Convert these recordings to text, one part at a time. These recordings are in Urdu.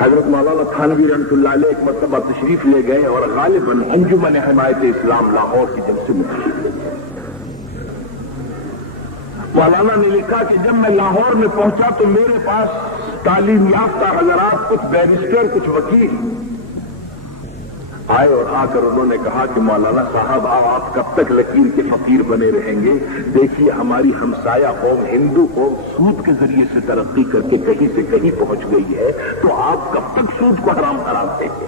حضرت مولانا تھانوی رحمۃ اللہ علیہ ایک مرتبہ تشریف لے گئے اور غالباً انجمن حمایت اسلام لاہور کی جب سے متعلق تھے۔ مولانا نے لکھا کہ جب میں لاہور میں پہنچا تو میرے پاس تعلیم یافتہ حضرات، کچھ بیرسٹر، کچھ وکیل آئے اور آ کر انہوں نے کہا کہ مولانا صاحب آپ کب تک لکیر کے فقیر بنے رہیں گے؟ دیکھیے ہماری ہمسایہ قوم ہندو قوم سود کے ذریعے سے ترقی کر کے کہیں سے کہیں پہنچ گئی ہے، تو آپ کب تک سود کو حرام قرار دیں گے؟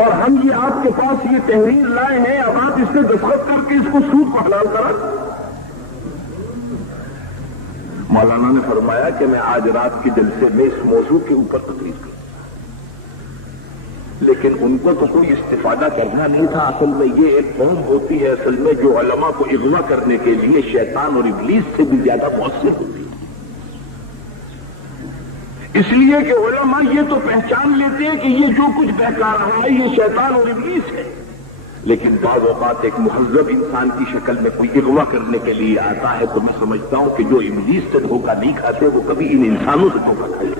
اور ہم یہ آپ کے پاس یہ تحریر لائے ہیں، اب آپ اس سے دستخط کر کے اس کو سود کو حلال کرا۔ مولانا نے فرمایا کہ میں آج رات کے جلسے میں اس موضوع کے اوپر تقریر کروں، لیکن ان کو تو کوئی استفادہ کرنا نہیں تھا۔ اصل میں یہ ایک قوم ہوتی ہے اصل میں جو علماء کو اغوا کرنے کے لیے شیطان اور ابلیس سے بھی زیادہ مؤثر ہوتی ہے، اس لیے کہ علماء یہ تو پہچان لیتے ہیں کہ یہ جو کچھ بہکا رہا ہے یہ شیطان اور ابلیس ہے، لیکن بعض اوقات ایک مہذب انسان کی شکل میں کوئی اغوا کرنے کے لیے آتا ہے تو میں سمجھتا ہوں کہ جو ابلیس سے دھوکہ نہیں کھاتے وہ کبھی ان انسانوں سے دھوکہ کھائے۔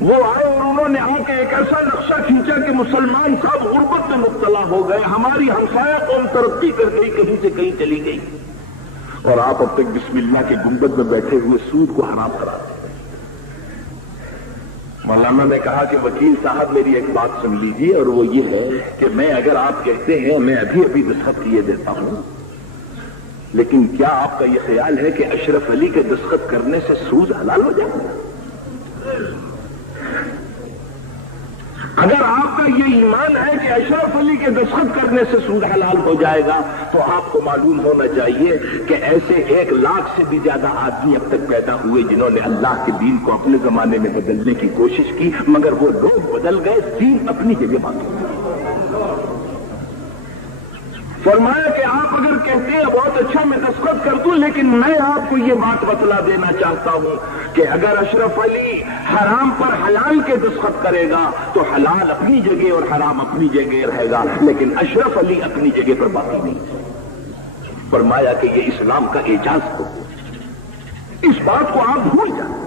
وہ آئے اور انہوں نے آ کے ایک ایسا نقشہ کھینچا کہ مسلمان سب غربت میں مبتلا ہو گئے، ہماری ہمسایہ قوم ترقی کر گئی، کہیں سے کہیں چلی گئی، اور آپ اب تک بسم اللہ کے گنبد میں بیٹھے ہوئے سود کو حرام کرا دیں۔ مولانا نے کہا کہ وکیل صاحب میری ایک بات سن لیجیے، اور وہ یہ ہے کہ میں اگر آپ کہتے ہیں میں ابھی دستخط کیے دیتا ہوں، لیکن کیا آپ کا یہ خیال ہے کہ اشرف علی کے دستخط کرنے سے سود حلال ہو جائے گا؟ اگر آپ کا یہ ایمان ہے کہ اشرف علی کے دستخط کرنے سے سود حلال ہو جائے گا تو آپ کو معلوم ہونا چاہیے کہ ایسے 1 لاکھ سے بھی زیادہ آدمی اب تک پیدا ہوئے جنہوں نے اللہ کے دین کو اپنے زمانے میں بدلنے کی کوشش کی، مگر وہ لوگ بدل گئے، دین اپنی جگہ باقی۔ فرمایا کہ آپ اگر کہتے ہیں بہت اچھا میں دستخط کر دوں، لیکن میں آپ کو یہ بات بتلا دینا چاہتا ہوں کہ اگر اشرف علی حرام پر حلال کے دستخط کرے گا تو حلال اپنی جگہ اور حرام اپنی جگہ رہے گا، لیکن اشرف علی اپنی جگہ پر باقی نہیں۔ فرمایا کہ یہ اسلام کا اعجاز ہو، اس بات کو آپ بھول جائیں۔